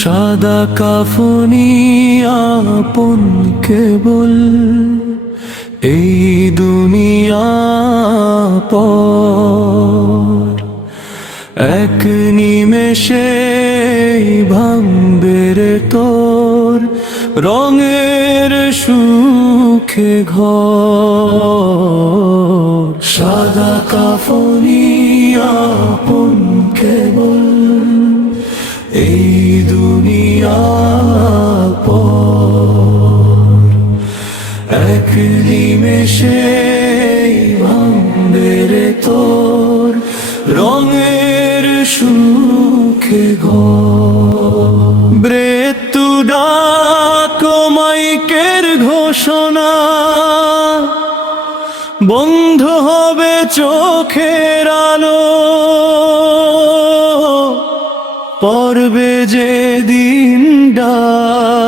সাদা কাফনি আপন কেবল এই দুনিয়া পর, এক নিমেষে ভাঙবে রে তোর রঙের সুখে ঘর। সাদা কাফনি আপন কেবল এই দুনিয়া পর, এক নিমেষে ভাঙবে রে তোর রঙের সুখে ঘর। মৃত্যু ডাক মাইকের ঘোষণা, বন্ধ হবে চোখের আলো, পড়বে যে দিন ডাক,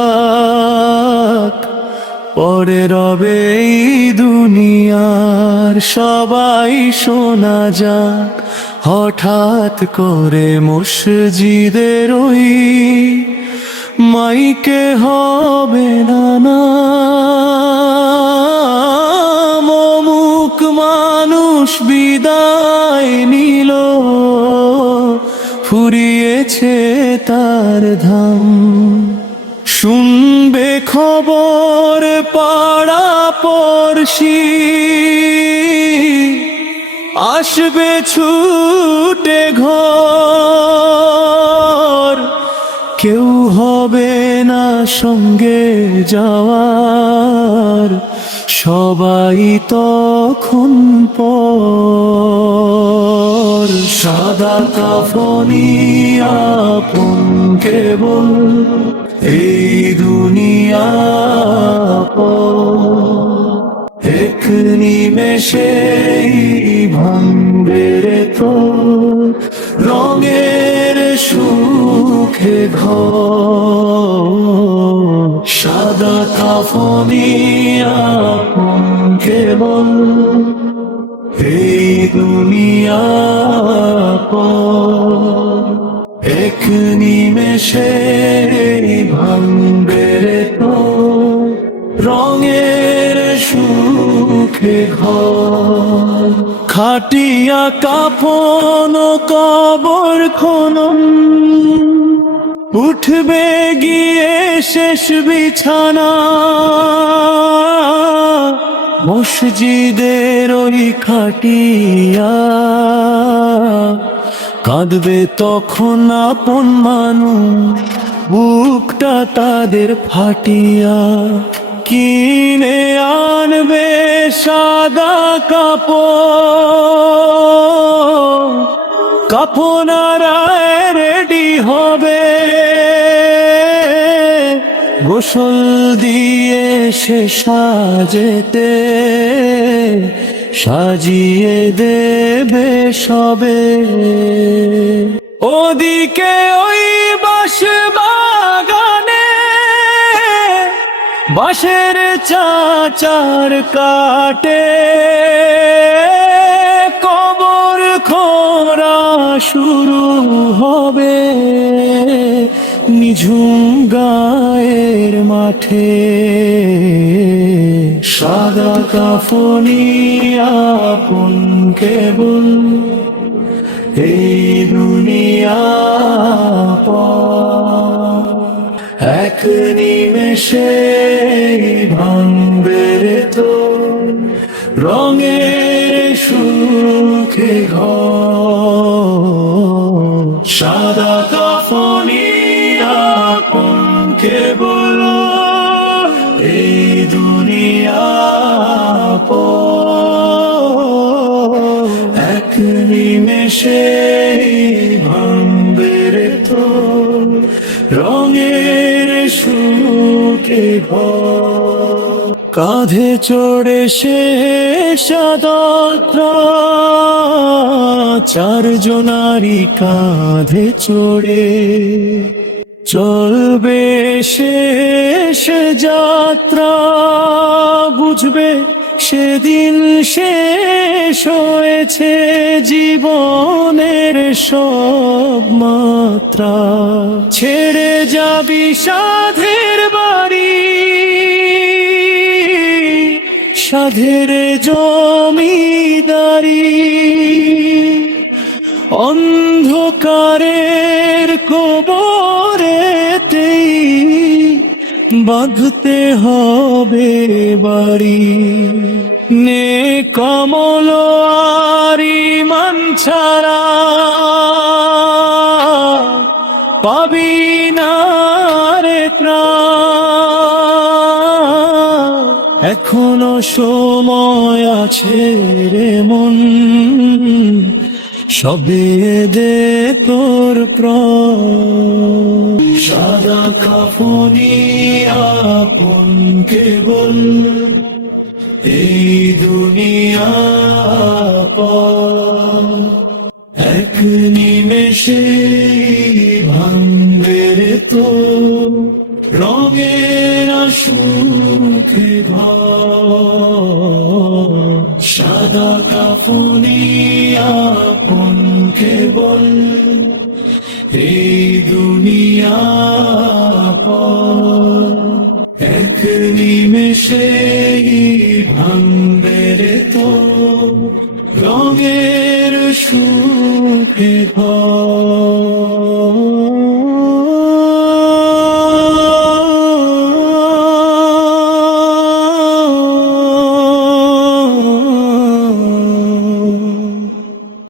পরে রবে এই দুনিয়ার সবাই শোনা যাক। হঠাৎ করে মসজিদের ওই মাইকে হবে না অমুক মানুষ বিদায় নিল, ফুরিয়েছে তার ধাম। শুনবে খবর পাড়া পড়শি, আসবে ছুটে ঘর, কেউ হবে না সঙ্গে যাওয়ার, সবাই তখন পর। সাদা কাফনি আপন কেবল এই দুনিয়া পর, এক নিমেষে ভাঙবে রে তোর রঙের সুখে ঘর। সাদা কাফনি আপন কেবল এই দুনিয়া পর, এক নিমেষে ভাঙবে রে তোর রঙের সুখে ঘর। খাটিয়া কাফন কবর খনন, উঠবে গিয়ে শেষ বিছানা, মসজিদের ওই খাটিয়া কাঁদবে তখন আপন মানুষ, বুকটা তাদের ফাটিয়া। কিনে আনবে সাদা কাপড়, কাফনারায় রেডি হবে, গোসল দিয়ে সে সাজেতে সাজিয়ে দেবে সবে। ওদিকে ওই বাঁশ বাগানে বাঁশের চাচার কাটে, কবর খোঁড়া শুরু হবে নিঝুম গায়ের মাঠে। সাদা কাফনি আপন কেবল এই দুনিয়া পর, এক নিমেষে ভাঙবে রে তোর রঙের সুখে ঘর। সাদা কাফনি আপন কেবল এই দুনিয়া পর, এক নিমেষে ভাঙবে রে তোর রঙের সুখে ঘর। কাঁধে চড়ে সে সাদাত্রা, চারজনারি কাঁধে চড়ে চলবে শেষ যাত্রা, বুঝবে সেদিন শেষ হয়েছে জীবনের সব মাত্রা, ছেড়ে যাবি সাধের বাড়ি, সাধের জমিদারি, অন্ধকারের কবরেতেই বাঁধতে হবে বাড়ি। নে কমল আর ঈমান ছাড়া পাবি না রে ত্রাণ। এখনো সময় আছে রে মন, সবে দে তোর প্রাণ। সাদা কাফনি আপন কেবল এই দুনিয়া পার, এক নিমেষে ভাঙবে রে তো রঙের সুখে ঘর। সাদা কাফনি আপন কেবল এই দুনিয়া পার, এক নিমেষে ভাঙ